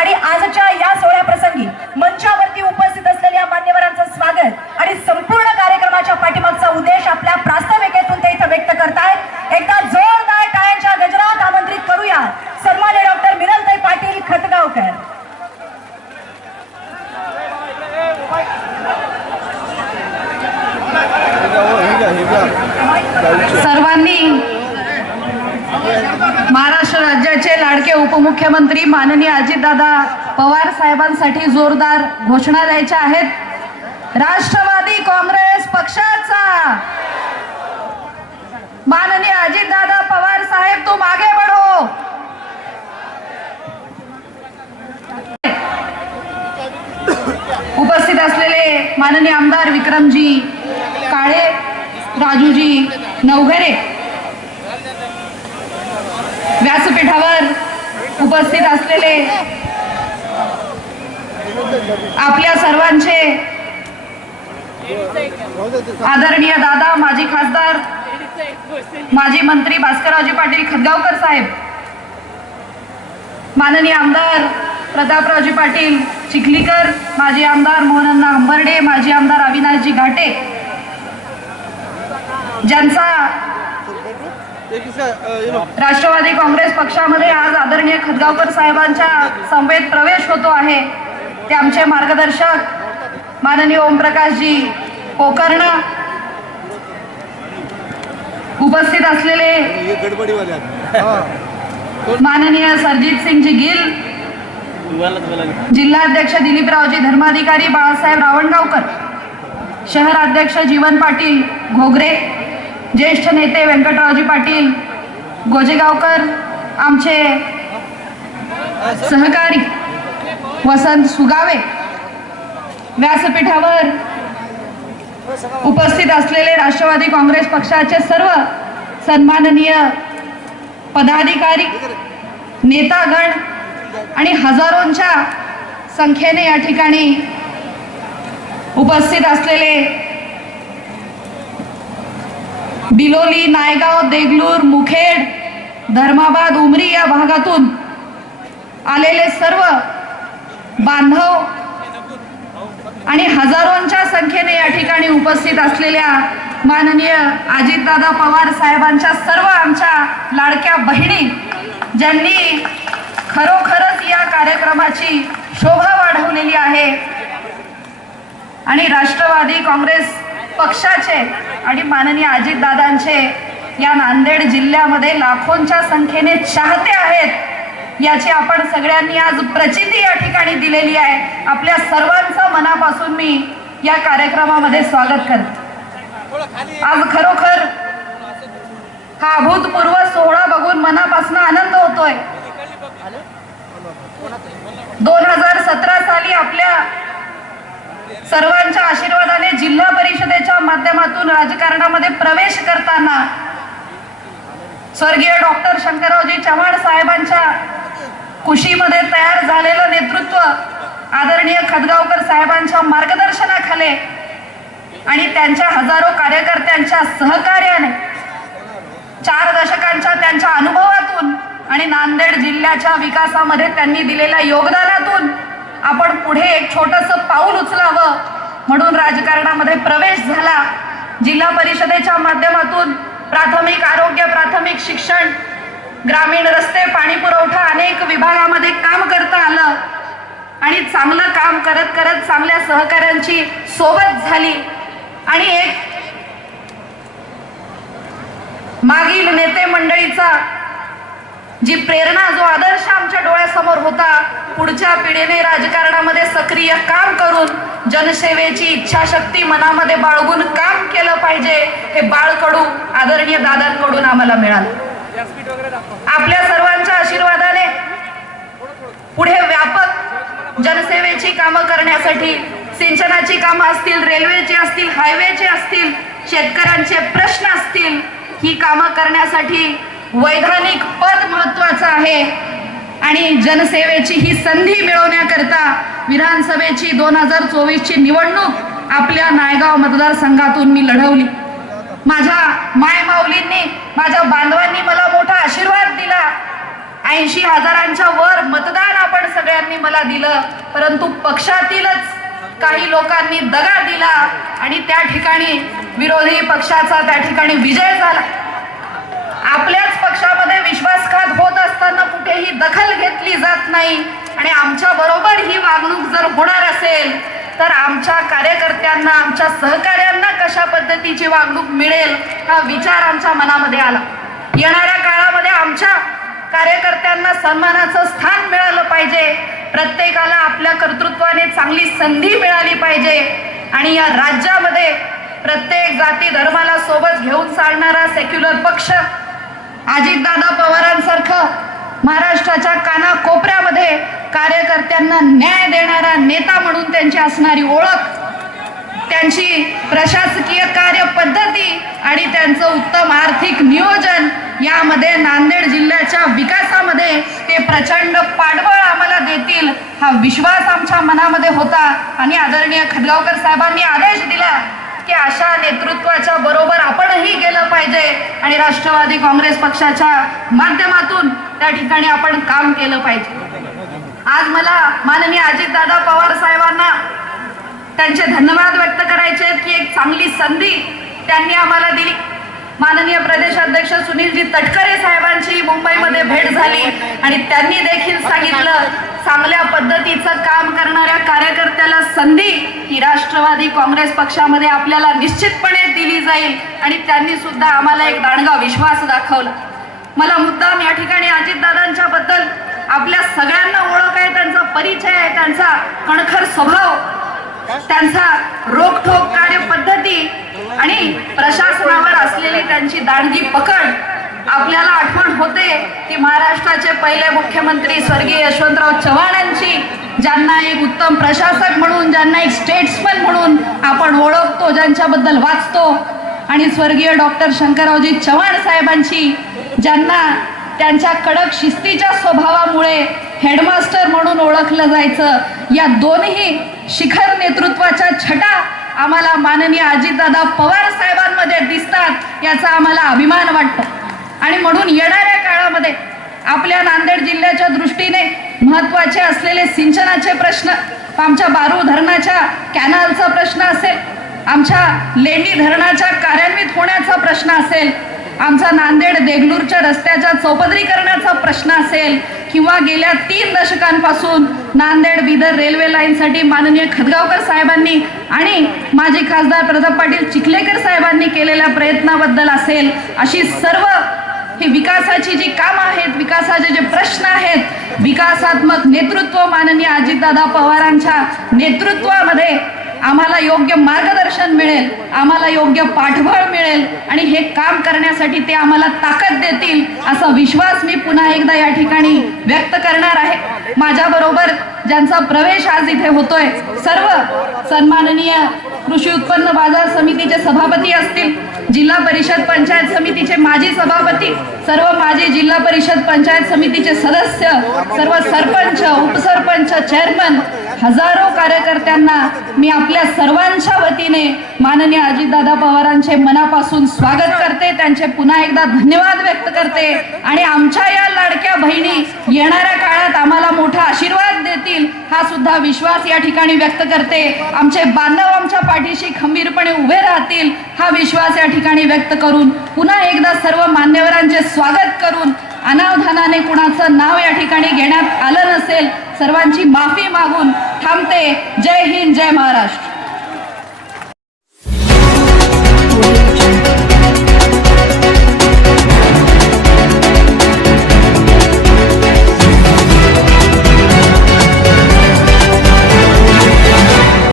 आणि आजच्या या सोहळ्या प्रसंगी मंचावरती उपस्थित असलेल्या मान्यवरांचं स्वागत आणि संपूर्ण कार्यक्रमाच्या पाठीमागचा उद्देश आपल्या प्रास्ताविकेतून ते इथं व्यक्त करतायत एकदा जोरदार टाळ्यांच्या गजरात आमंत्रित करूया सन्मान्य डॉक्टर मिरलताई पाटील खतगावकर सर्वांनी उपमुख्यमंत्री माननीय अजितदादा पवार साहेबांसाठी जोरदार घोषणा द्यायच्या आहेत राष्ट्रवादी काँग्रेस पक्षाचा माननीय अजितदादा पवार साहेब तू मागे बढो उपस्थित असलेले माननीय आमदार विक्रमजी काळे राजूजी नवघरे व्यासपीठावर उपस्थित असलेले आपल्या सर्वांचे आदरणीय दादा माजी खासदार माजी मंत्री भास्कररावजी पाटील खतगावकर साहेब माननीय आमदार प्रतापरावजी पाटील चिखलीकर माजी आमदार मोहनअण्णा हंबर्डे माजी आमदार अविनाशजी घाटे ज्यांचा राष्ट्रवादी काँग्रेस पक्षामध्ये आज आदरणीय खदगावकर साहेबांच्या सभेत प्रवेश होतो आहे ते आमचे मार्गदर्शक माननीय जी कोकर्ण उपस्थित असलेले माननीय सरजित सिंगजी गिल जिल्हाध्यक्ष दिलीपरावजी धर्माधिकारी बाळासाहेब रावणगावकर शहराध्यक्ष जीवन पाटील घोगरे ज्येष्ठ नेते व्यंकटरावजी पाटील गोजेगावकर आमचे सहकारी वसंत सुगावे व्यासपीठावर उपस्थित असलेले राष्ट्रवादी काँग्रेस पक्षाचे सर्व सन्माननीय पदाधिकारी नेतागण आणि हजारोंच्या संख्येने या ठिकाणी उपस्थित असलेले बिलोली नायगाव देगलूर मुखेड धर्माबाद उमरी या भागातून आलेले सर्व बांधव आणि हजारोंच्या संख्येने या ठिकाणी उपस्थित असलेल्या माननीय अजितदादा पवार साहेबांच्या सर्व आमच्या लाडक्या बहिणी ज्यांनी खरोखरच या कार्यक्रमाची शोभा वाढवलेली आहे आणि राष्ट्रवादी काँग्रेस पक्षाचे आणि माननीय दादांचे या नांदेड जिल्ह्यामध्ये लाखोंच्या संख्येने चाहते आहेत याची आपण सगळ्यांनी आज प्रचिती या ठिकाणी दिलेली आहे आपल्या सर्वांचं मनापासून मी या कार्यक्रमामध्ये स्वागत करते आज खरोखर हा अभूतपूर्व सोहळा बघून मनापासून आनंद होतोय दोन हजार सतरा साली आपल्या सर्वांच्या आशीर्वादाने जिल्हा परिषदेच्या माध्यमातून राजकारणामध्ये प्रवेश करताना स्वर्गीय डॉक्टर शंकररावजी चव्हाण साहेबांच्या कुशीमध्ये तयार झालेलं नेतृत्व आदरणीय खदगावकर साहेबांच्या मार्गदर्शनाखाले आणि त्यांच्या हजारो कार्यकर्त्यांच्या सहकार्याने चार दशकांच्या त्यांच्या अनुभवातून आणि नांदेड जिल्ह्याच्या विकासामध्ये त्यांनी दिलेल्या योगदानातून आपण पुढे एक छोटंसं पाऊल उचलावं म्हणून राजकारणामध्ये प्रवेश झाला जिल्हा परिषदेच्या माध्यमातून प्राथमिक आरोग्य प्राथमिक शिक्षण ग्रामीण रस्ते पाणी पुरवठा अनेक विभागामध्ये काम करता आलं आणि चांगलं काम करत करत चांगल्या सहकाऱ्यांची सोबत झाली आणि एक मागील नेते मंडळीचा जी प्रेरणा जो आदर्श आमच्या डोळ्यासमोर होता पुढच्या पिढीने राजकारणामध्ये सक्रिय काम करून जनसेवेची इच्छाशक्ती मनामध्ये बाळगून काम केलं पाहिजे हे बाळकडू आदरणीय दादांकडून आम्हाला मिळालं आपल्या सर्वांच्या आशीर्वादाने पुढे व्यापक जनसेवेची कामं करण्यासाठी सिंचनाची कामं असतील रेल्वेची असतील हायवेचे असतील शेतकऱ्यांचे प्रश्न असतील ही कामं करण्यासाठी वैधानिक पद महत्वाचं आहे आणि जनसेवेची ही संधी मिळवण्याकरता विधानसभेची दोन हजार चोवीसची निवडणूक आपल्या नायगाव मतदारसंघातून मी लढवली माझ्या माऊलींनी माझ्या बांधवांनी मला मोठा आशीर्वाद दिला ऐंशी हजारांच्या वर मतदान आपण सगळ्यांनी मला दिलं परंतु पक्षातीलच काही लोकांनी दगा दिला आणि त्या ठिकाणी विरोधी पक्षाचा त्या ठिकाणी विजय झाला आपल्याच पक्षामध्ये विश्वासघात होत असताना कुठेही दखल घेतली जात नाही आणि आमच्या बरोबर ही वागणूक जर होणार असेल तर आमच्या कार्यकर्त्यांना आमच्या सहकार्यांना कशा पद्धतीची वागणूक मिळेल हा विचार आमच्या मनामध्ये आला येणाऱ्या काळामध्ये आमच्या कार्यकर्त्यांना सन्मानाचं स्थान मिळालं पाहिजे प्रत्येकाला आपल्या कर्तृत्वाने चांगली संधी मिळाली पाहिजे आणि या राज्यामध्ये प्रत्येक जाती धर्माला सोबत घेऊन चालणारा सेक्युलर पक्ष अजितदादा पवारांसारखं महाराष्ट्राच्या कानाकोपऱ्यामध्ये कार्यकर्त्यांना न्याय देणारा नेता म्हणून त्यांची असणारी ओळख त्यांची प्रशासकीय कार्यपद्धती आणि त्यांचं उत्तम आर्थिक नियोजन यामध्ये नांदेड जिल्ह्याच्या विकासामध्ये ते प्रचंड पाठबळ आम्हाला देतील हा विश्वास आमच्या मनामध्ये होता आणि आदरणीय खडगावकर साहेबांनी आदेश दिला की अशा नेतृत्वाच्या बरोबर आपणही गेलं पाहिजे आणि राष्ट्रवादी काँग्रेस पक्षाच्या माध्यमातून त्या ठिकाणी आपण काम केलं पाहिजे आज मला माननीय अजितदादा पवार साहेबांना त्यांचे धन्यवाद व्यक्त करायचे की एक चांगली संधी त्यांनी आम्हाला दिली माननीय प्रदेशाध्यक्ष सुनीलजी तटकरे साहेबांची मुंबईमध्ये भेट झाली आणि त्यांनी देखील सांगितलं चांगल्या पद्धतीचं काम करणाऱ्या कार्यकर्त्याला संधी ही राष्ट्रवादी काँग्रेस पक्षामध्ये आपल्याला निश्चितपणे दिली जाईल आणि त्यांनी सुद्धा आम्हाला एक दाणगा विश्वास दाखवला मला मुद्दाम या ठिकाणी अजितदादांच्या बद्दल आपल्या सगळ्यांना ओळख आहे त्यांचा परिचय आहे त्यांचा कणखर स्वभाव त्यांचा रोखोक कार्य पद्धती आणि प्रशासनावर असलेली त्यांची दांडगी पकड आपल्याला आठवण होते की महाराष्ट्राचे पहिले मुख्यमंत्री स्वर्गीय यशवंतराव चव्हाण यांची ज्यांना एक उत्तम प्रशासक म्हणून ज्यांना एक स्टेट्समन म्हणून आपण ओळखतो ज्यांच्याबद्दल वाचतो आणि स्वर्गीय डॉक्टर शंकररावजी चव्हाण साहेबांची ज्यांना त्यांच्या कडक शिस्तीच्या स्वभावामुळे हेडमास्टर म्हणून ओळखलं जायचं या दोन्ही शिखर नेतृत्वाच्या छटा आम्हाला माननीय अजितदादा पवार साहेबांमध्ये दिसतात याचा आम्हाला अभिमान वाटतो आणि म्हणून येणाऱ्या काळामध्ये आपल्या नांदेड जिल्ह्याच्या दृष्टीने महत्त्वाचे असलेले सिंचनाचे प्रश्न आमच्या बारू धरणाच्या कॅनालचा प्रश्न असेल आमच्या लेंडी धरणाच्या कार्यान्वित होण्याचा प्रश्न असेल आमचा नांदेड देगलूरच्या रस्त्याच्या चौपदरीकरणाचा प्रश्न असेल किंवा गेल्या तीन दशकांपासून नांदेड बिदर रेल्वे लाईनसाठी माननीय खदगावकर साहेबांनी आणि माजी खासदार प्रताप पाटील चिखलेकर साहेबांनी केलेल्या प्रयत्नाबद्दल असेल अशी सर्व ही विकासाची जी कामं आहेत विकासाचे जे प्रश्न आहेत विकासात्मक नेतृत्व माननीय अजितदादा पवारांच्या नेतृत्वामध्ये आम्हाला योग्य मार्गदर्शन मिळेल आम्हाला योग्य पाठबळ मिळेल आणि हे काम करण्यासाठी ते आम्हाला ताकद देतील असा विश्वास मी पुन्हा एकदा या ठिकाणी व्यक्त करणार आहे माझ्याबरोबर ज्यांचा प्रवेश आज इथे होतोय सर्व सन्माननीय कृषी उत्पन्न बाजार समितीचे सभापती असतील जिल्हा परिषद पंचायत समितीचे माजी सभापती सर्व माजी जिल्हा परिषद पंचायत समितीचे सदस्य सर्व सरपंच उपसरपंच चेअरमन हजारो कार्यकर्त्यांना मी आपल्या सर्वांच्या वतीने माननीय अजितदादा पवारांचे मनापासून स्वागत करते त्यांचे पुन्हा एकदा धन्यवाद व्यक्त करते आणि आमच्या या लाडक्या बहिणी येणाऱ्या काळात आम्हाला मोठा आशीर्वाद देतील हा सुद्धा विश्वास या ठिकाणी व्यक्त करते आमचे बांधव आमच्या पाठीशी खंबीरपणे उभे राहतील हा विश्वास या ठिकाणी व्यक्त करून पुन्हा एकदा सर्व मान्यवरांचे स्वागत करून अनावधानाने कुणाचं नाव या ठिकाणी घेण्यात आलं नसेल सर्वांची माफी मागून थांबते जय हिंद जय महाराष्ट्र